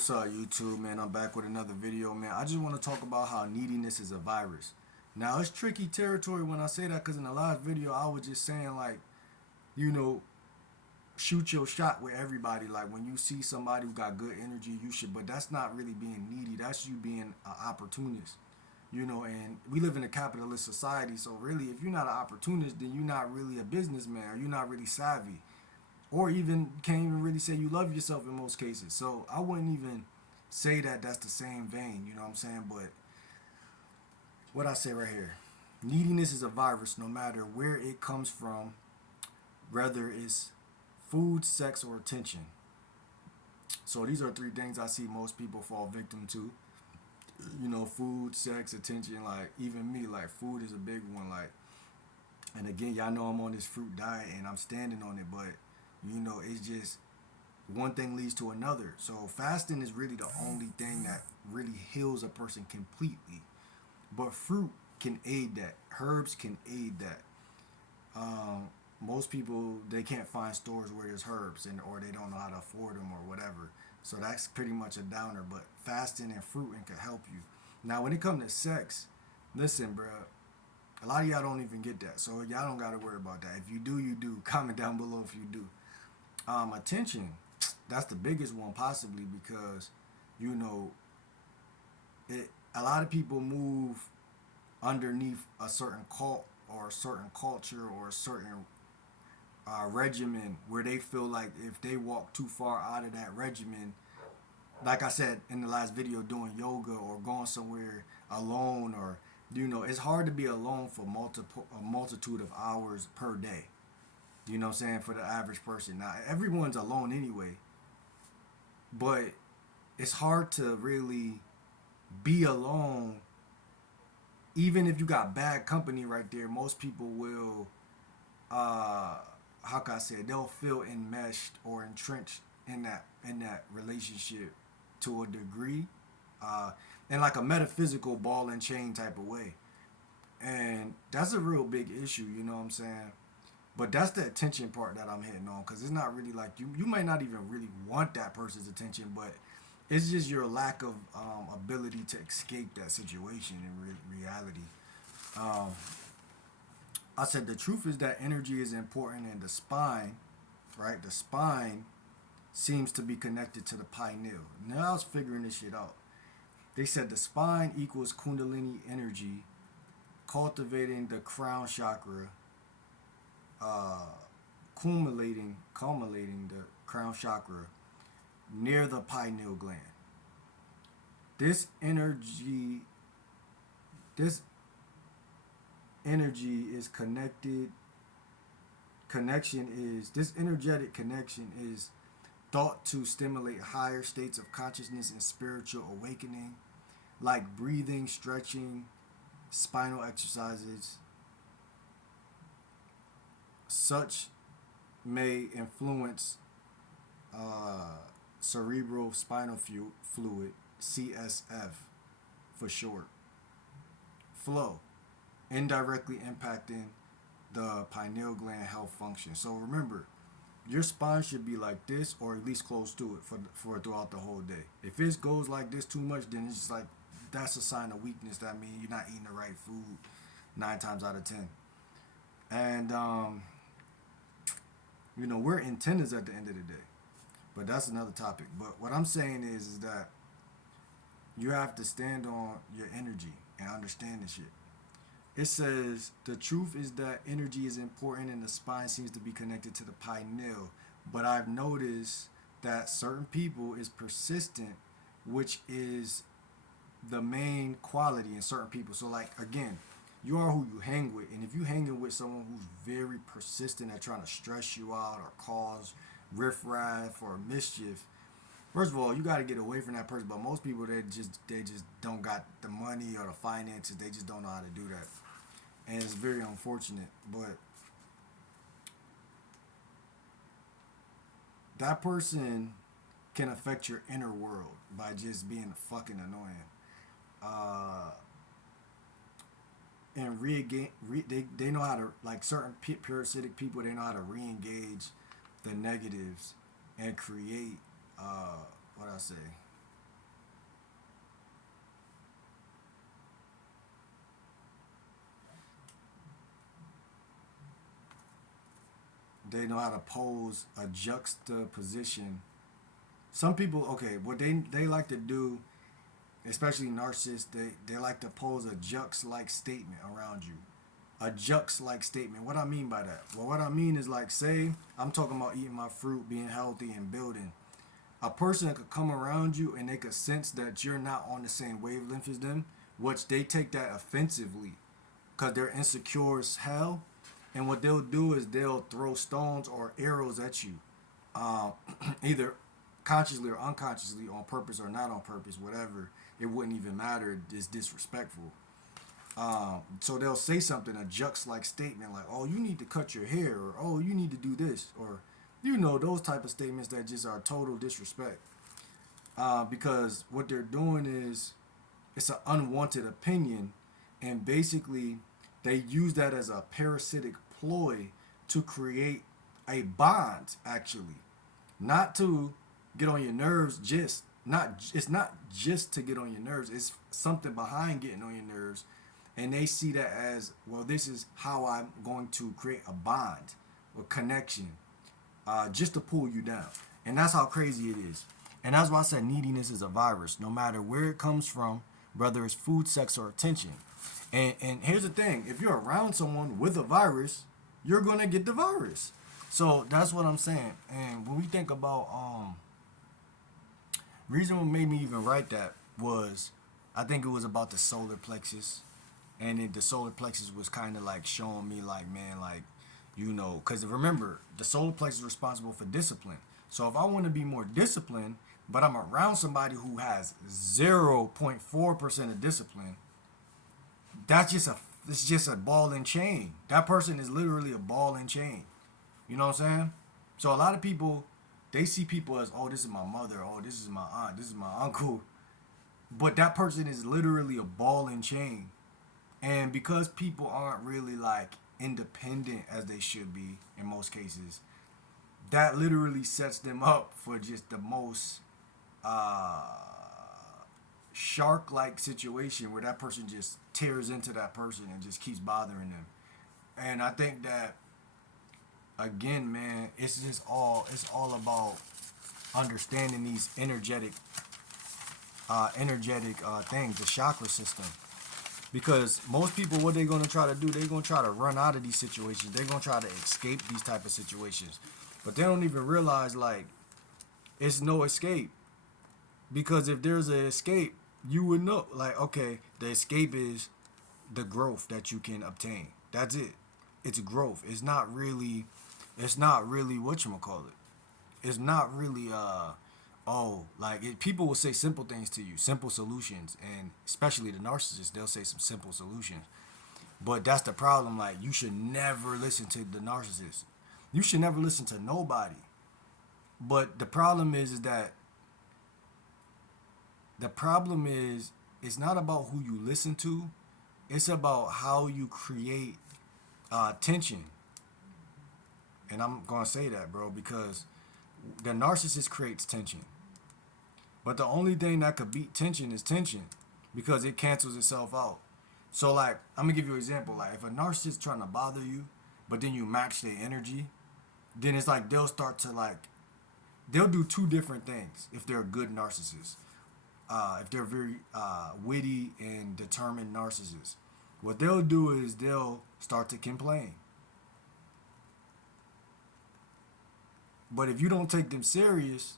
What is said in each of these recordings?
What's up, YouTube, man? I'm back with another video, man. I just want to talk about how neediness is a virus. Now, it's tricky territory when I say that because in the last video, I was just saying, like, you know, shoot your shot with everybody. Like, when you see somebody who got good energy, you should, but that's not really being needy. That's you being an opportunist, and we live in a capitalist society. So, really, if you're not an opportunist, then you're not really a businessman or you're not really savvy. Or even can't even really say you love yourself in most cases. So I wouldn't even say that that's the same vein, you know what I'm saying? But what I say right here, neediness is a virus no matter where it comes from, whether it's food, sex, or attention. So these are three things I see most people fall victim to. Food, sex, attention, like even me, like food is a big one. Like, and again, y'all know I'm on this fruit diet and I'm standing on it, but it's just one thing leads to another. So fasting is really the only thing that really heals a person completely. But fruit can aid that. Herbs can aid that. Most people, they can't find stores where there's herbs, or they don't know how to afford them or whatever. So that's pretty much a downer. But fasting and fruiting can help you. Now, when it comes to sex, listen, bro. A lot of y'all don't even get that. So y'all don't got to worry about that. If you do, you do. Comment down below if you do. Attention, that's the biggest one possibly because it a lot of people move underneath a certain cult or a certain culture or a certain regimen where they feel like if they walk too far out of that regimen, like I said in the last video, doing yoga or going somewhere alone, or it's hard to be alone for a multitude of hours per day. You know what I'm saying? For the average person. Now, everyone's alone anyway. But it's hard to really be alone. Even if you got bad company right there, most people will, how can I say it? They'll feel enmeshed or entrenched in that relationship to a degree. In like a metaphysical ball and chain type of way. And that's a real big issue, you know what I'm saying? But that's the attention part that I'm hitting on, because it's not really like you might not even really want that person's attention, but it's just your lack of ability to escape that situation in reality. Um, I said the truth is that energy is important, and the spine, right? The spine seems to be connected to the pineal. Now I was figuring this shit out. They said the spine equals Kundalini energy, cultivating the crown chakra, culminating the crown chakra near the pineal gland. This energy is connected. This energetic connection is thought to stimulate higher states of consciousness and spiritual awakening, like breathing, stretching, spinal exercises. Such may influence cerebral spinal fluid, CSF for short, flow, indirectly impacting the pineal gland health function. So remember, your spine should be like this, or at least close to it for throughout the whole day. If it goes like this too much, then it's just like that's a sign of weakness. That means you're not eating the right food 9 times out of 10. And we're antennas at the end of the day. But that's another topic. But what I'm saying is that you have to stand on your energy and understand this shit. It says the truth is that energy is important and the spine seems to be connected to the pineal. But I've noticed that certain people is persistent, which is the main quality in certain people. So like again, you are who you hang with, and if you hanging with someone who's very persistent at trying to stress you out or cause riffraff or mischief, first of all, you got to get away from that person. But most people, they just don't got the money or the finances. They just don't know how to do that, and it's very unfortunate. But that person can affect your inner world by just being fucking annoying. And they know how to, like certain parasitic people, they know how to re-engage the negatives and create what I say they know how to pose a juxtaposition. Some people, okay, what they like to do, especially narcissists, they like to pose a jux-like statement around you. A jux-like statement. What I mean by that? Well, what I mean is like, say, I'm talking about eating my fruit, being healthy, and building. A person could come around you and they could sense that you're not on the same wavelength as them, which they take that offensively because they're insecure as hell. And what they'll do is they'll throw stones or arrows at you, uh, either consciously or unconsciously, on purpose or not on purpose, whatever. It wouldn't even matter. It's disrespectful. So they'll say something, a jux-like statement, like, "Oh, you need to cut your hair," or "Oh, you need to do this," or those type of statements that just are total disrespect. Because what they're doing is it's an unwanted opinion, and basically they use that as a parasitic ploy to create a bond, actually, not to get on your nerves. Just not It's not just to get on your nerves. It's something behind getting on your nerves, and they see that as, well, this is how I'm going to create a bond or connection, just to pull you down. And that's how crazy it is. And that's why I said neediness is a virus, no matter where it comes from, whether it's food, sex, or attention. And here's the thing: if you're around someone with a virus, you're gonna get the virus. So that's what I'm saying. And when we think about reason what made me even write that was, I think it was about the solar plexus, and the solar plexus was kind of like showing me, like, man, like, because remember, the solar plexus is responsible for discipline. So if I want to be more disciplined, but I'm around somebody who has 0.4% of discipline, it's just a ball and chain. That person is literally a ball and chain. You know what I'm saying? So a lot of people, they see people as, oh, this is my mother, oh, this is my aunt, this is my uncle. But that person is literally a ball and chain. And because people aren't really like independent as they should be in most cases, that literally sets them up for just the most uh, shark-like situation where that person just tears into that person and just keeps bothering them. And I think that, again, man, it's all about understanding these energetic things, the chakra system. Because most people, what they're gonna try to do, they're gonna try to run out of these situations. They're gonna try to escape these type of situations, but they don't even realize, like, it's no escape. Because if there's an escape, you would know, like, okay, the escape is the growth that you can obtain. That's it. It's growth. It's not really whatchamacallit. It's not really people will say simple things to you, simple solutions, and especially the narcissists, they'll say some simple solutions. But that's the problem. Like, you should never listen to the narcissist. You should never listen to nobody. But the problem is it's not about who you listen to. It's about how you create tension. And I'm gonna say that, bro, because the narcissist creates tension. But the only thing that could beat tension is tension, because it cancels itself out. So, like, I'm gonna give you an example. Like, if a narcissist is trying to bother you, but then you match their energy, then it's like they'll start to, like, they'll do two different things if they're a good narcissist. If they're very witty and determined narcissists, what they'll do is they'll start to complain. But if you don't take them serious,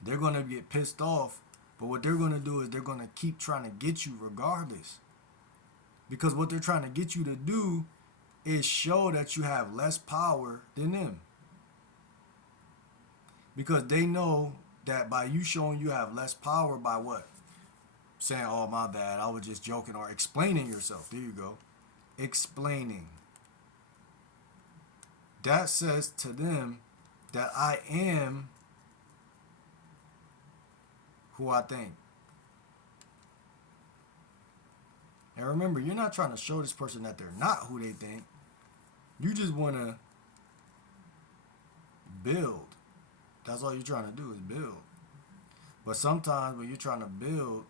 they're going to get pissed off. But what they're going to do is they're going to keep trying to get you regardless. Because what they're trying to get you to do is show that you have less power than them. Because they know that by you showing you have less power, by what? Saying, oh, my bad, I was just joking, or explaining yourself. There you go. Explaining. That says to them that I am who I think. And remember, you're not trying to show this person that they're not who they think. You just want to build. That's all you're trying to do is build. But sometimes when you're trying to build,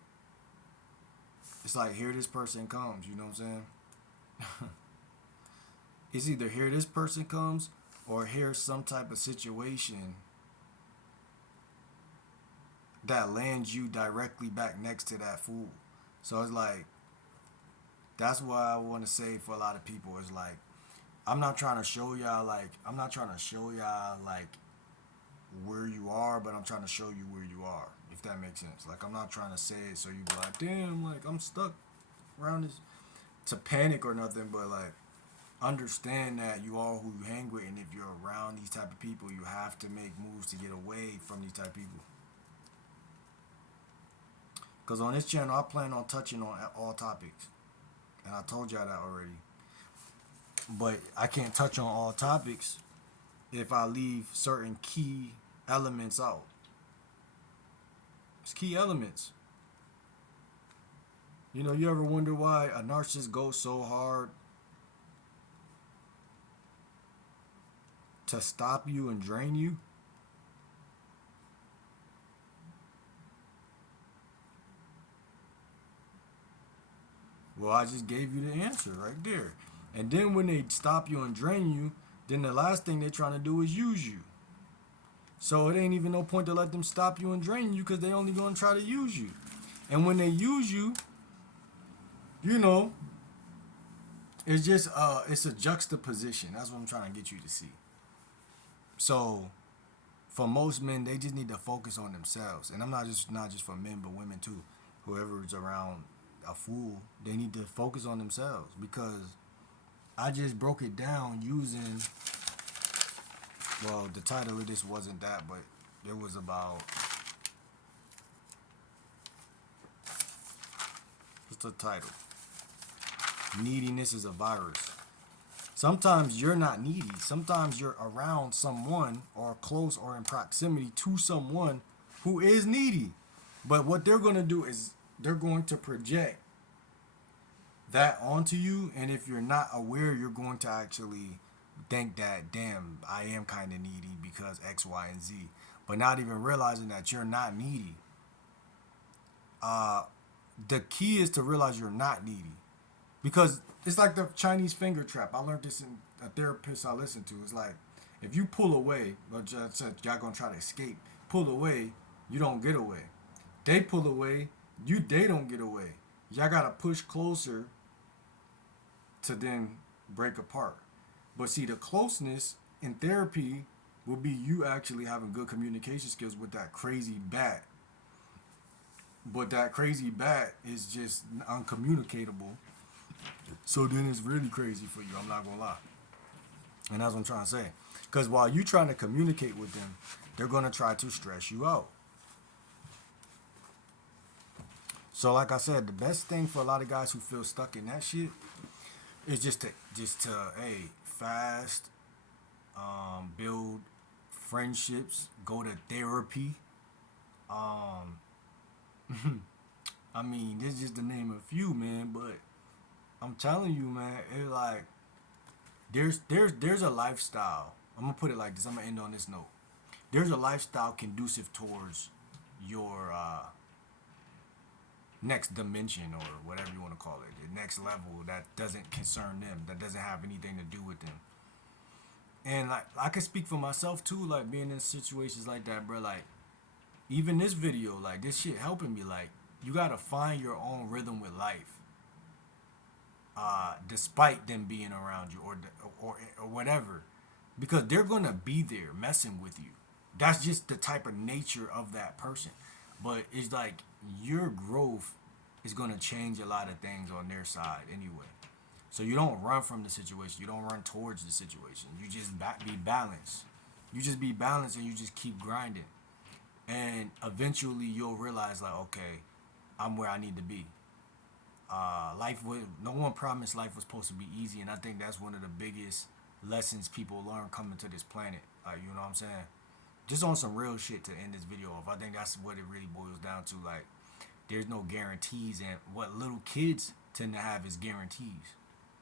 it's like, here this person comes. You know what I'm saying? It's either here this person comes, or hear some type of situation that lands you directly back next to that fool. So it's like, that's what I want to say for a lot of people is like, I'm not trying to show y'all like where you are, but I'm trying to show you where you are, if that makes sense. Like, I'm not trying to say it so you be like, damn, like I'm stuck around this to panic or nothing, but like understand that you are who you hang with, and if you're around these type of people, you have to make moves to get away from these type of people. Because on this channel, I plan on touching on all topics, and I told y'all that already. But I can't touch on all topics if I leave certain key elements out. It's key elements. You know, you ever wonder why a narcissist goes so hard to stop you and drain you? Well, I just gave you the answer right there. And then when they stop you and drain you, then the last thing they're trying to do is use you. So it ain't even no point to let them stop you and drain you, because they only going to try to use you. And when they use you, you know, it's just it's a juxtaposition. That's what I'm trying to get you to see. So for most men, they just need to focus on themselves. And I'm not just for men, but women too. Whoever's around a fool, they need to focus on themselves, because I just broke it down using, well, the title of this wasn't that, but it was about, what's the title? Neediness is a virus. Sometimes you're not needy. Sometimes you're around someone or close or in proximity to someone who is needy. But what they're going to do is they're going to project that onto you. And if you're not aware, you're going to actually think that, damn, I am kind of needy because X, Y, and Z. But not even realizing that you're not needy. The key is to realize you're not needy. Because it's like the Chinese finger trap. I learned this in a therapist I listened to. It's like, if you pull away, or just said y'all gonna try to escape, pull away, you don't get away. They pull away, they don't get away. Y'all gotta push closer to then break apart. But see, the closeness in therapy will be you actually having good communication skills with that crazy bat. But that crazy bat is just uncommunicatable. So then it's really crazy for you, I'm not gonna lie. And that's what I'm trying to say. Because while you're trying to communicate with them, they're gonna try to stress you out. So like I said, the best thing for a lot of guys who feel stuck in that shit is just to hey, fast, build friendships, go to therapy. I mean, this is just to name a few, man, but I'm telling you, man, it's like there's a lifestyle. I'm gonna put it like this. I'm gonna end on this note. There's a lifestyle conducive towards your next dimension, or whatever you want to call it, the next level that doesn't concern them, that doesn't have anything to do with them. And like I can speak for myself too, like being in situations like that, bro. Like even this video, like this shit helping me. Like you gotta find your own rhythm with life. Despite them being around you or whatever, because they're gonna be there messing with you. That's just the type of nature of that person. But it's like your growth is gonna change a lot of things on their side anyway. So you don't run from the situation. You don't run towards the situation. You just be balanced. You just be balanced and you just keep grinding. And eventually you'll realize like, okay, I'm where I need to be. No one promised life was supposed to be easy, and I think that's one of the biggest lessons people learn coming to this planet. Like, you know what I'm saying? Just on some real shit to end this video off. I think that's what it really boils down to. Like, there's no guarantees, and what little kids tend to have is guarantees.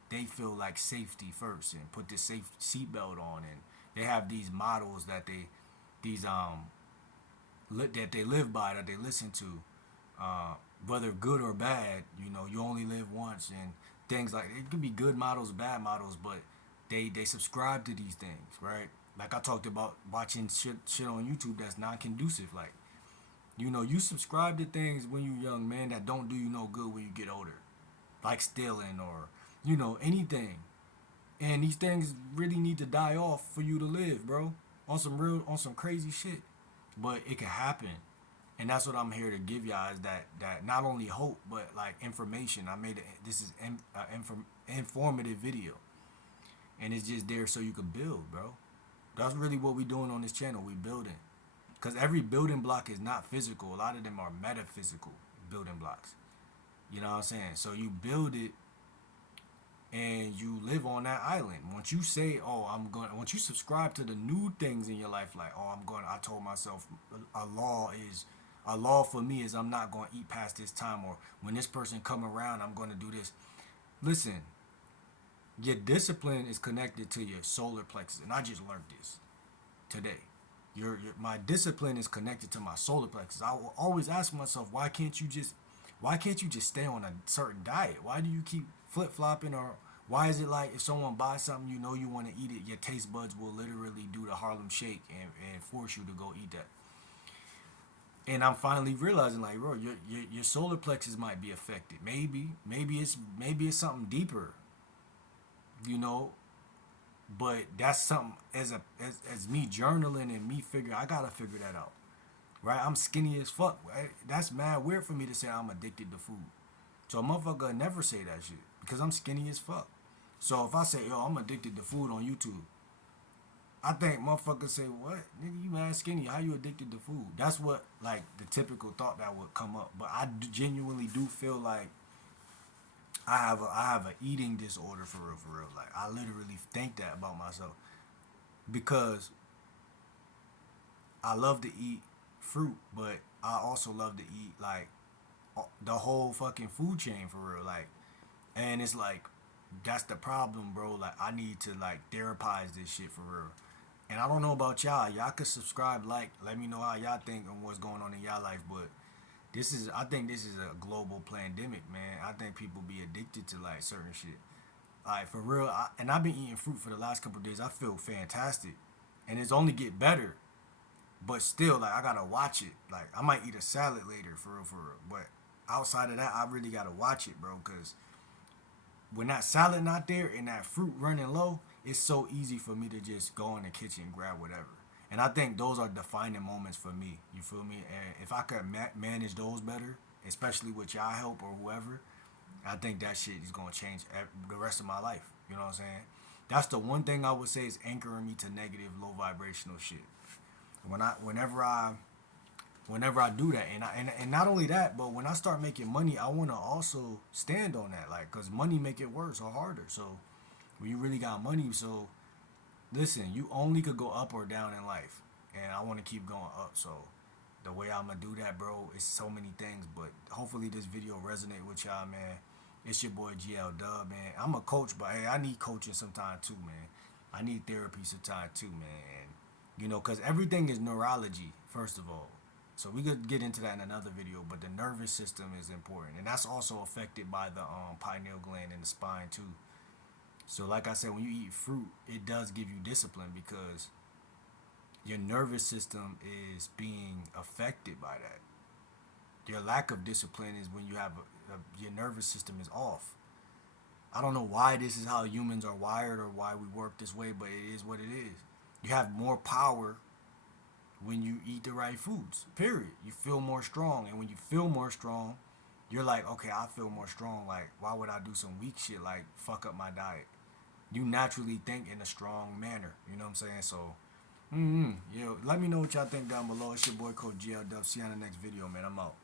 They feel like safety first and put this safe seatbelt on, and they have these models that they live by, that they listen to. Whether good or bad, you know, you only live once, and things like it could be good models, bad models, but they subscribe to these things, right? Like I talked about watching shit on YouTube that's non conducive. Like, you know, you subscribe to things when you're young, man, that don't do you no good when you get older. Like stealing or, you know, anything. And these things really need to die off for you to live, bro. On some crazy shit. But it can happen. And that's what I'm here to give y'all is that not only hope but like information. I made it. This is informative video, and it's just there so you can build, bro. That's really what we doing on this channel. We building, cause every building block is not physical. A lot of them are metaphysical building blocks. You know what I'm saying? So you build it, and you live on that island. Once you say, "Oh, I'm going," once you subscribe to the new things in your life, like, "Oh, I'm going," I told myself a law for me is I'm not going to eat past this time, or when this person come around, I'm going to do this. Listen, your discipline is connected to your solar plexus, and I just learned this today. My discipline is connected to my solar plexus. I will always ask myself, why can't you just stay on a certain diet? Why do you keep flip flopping? Or why is it like if someone buys something you know you want to eat it, your taste buds will literally do the Harlem Shake and force you to go eat that? And I'm finally realizing, like, bro, your solar plexus might be affected. Maybe it's something deeper, you know. But that's something as me journaling and me I gotta figure that out, right? I'm skinny as fuck. Right? That's mad weird for me to say I'm addicted to food. So a motherfucker never say that shit because I'm skinny as fuck. So if I say, yo, I'm addicted to food on YouTube, I think motherfuckers say, what? Nigga, you mad skinny. How you addicted to food? That's what, like, the typical thought that would come up. But I genuinely do feel like I have a eating disorder for real, for real. Like, I literally think that about myself. Because I love to eat fruit, but I also love to eat, like, the whole fucking food chain for real. Like, and it's like, that's the problem, bro. Like, I need to, like, therapize this shit for real. And I don't know about y'all. Y'all could subscribe, like, let me know how y'all think and what's going on in y'all life. But I think this is a global pandemic, man. I think people be addicted to, like, certain shit. Like, for real. And I've been eating fruit for the last couple of days. I feel fantastic. And it's only get better. But still, like, I gotta watch it. Like, I might eat a salad later, for real, for real. But outside of that, I really gotta watch it, bro. Because when that salad not there and that fruit running low, it's so easy for me to just go in the kitchen and grab whatever. And I think those are defining moments for me. You feel me? And if I could manage those better, especially with y'all help or whoever, I think that shit is going to change the rest of my life. You know what I'm saying? That's the one thing I would say is anchoring me to negative, low vibrational shit. Whenever I do that, and not only that, but when I start making money, I want to also stand on that, like, cause money make it worse or harder. So when you really got money, so listen, you only could go up or down in life, and I want to keep going up. So the way I'm gonna do that, bro, is so many things. But hopefully this video resonate with y'all, man. It's your boy GL Dub, man. I'm a coach, but hey, I need coaching sometime too, man. I need therapy sometime too, man. And, you know, cause everything is neurology, first of all. So we could get into that in another video, but the nervous system is important, and that's also affected by the pineal gland in the spine too. So like I said, when you eat fruit, it does give you discipline because your nervous system is being affected by that. Your lack of discipline is when you have your nervous system is off. I don't know why this is how humans are wired or why we work this way, but it is what it is. You have more power when you eat the right foods, period. You feel more strong, and when you feel more strong, you're like, okay, I feel more strong. Like, why would I do some weak shit like fuck up my diet? You naturally think in a strong manner. You know what I'm saying? So, yo, let me know what y'all think down below. It's your boy Coach GL Dub. See you on the next video, man. I'm out.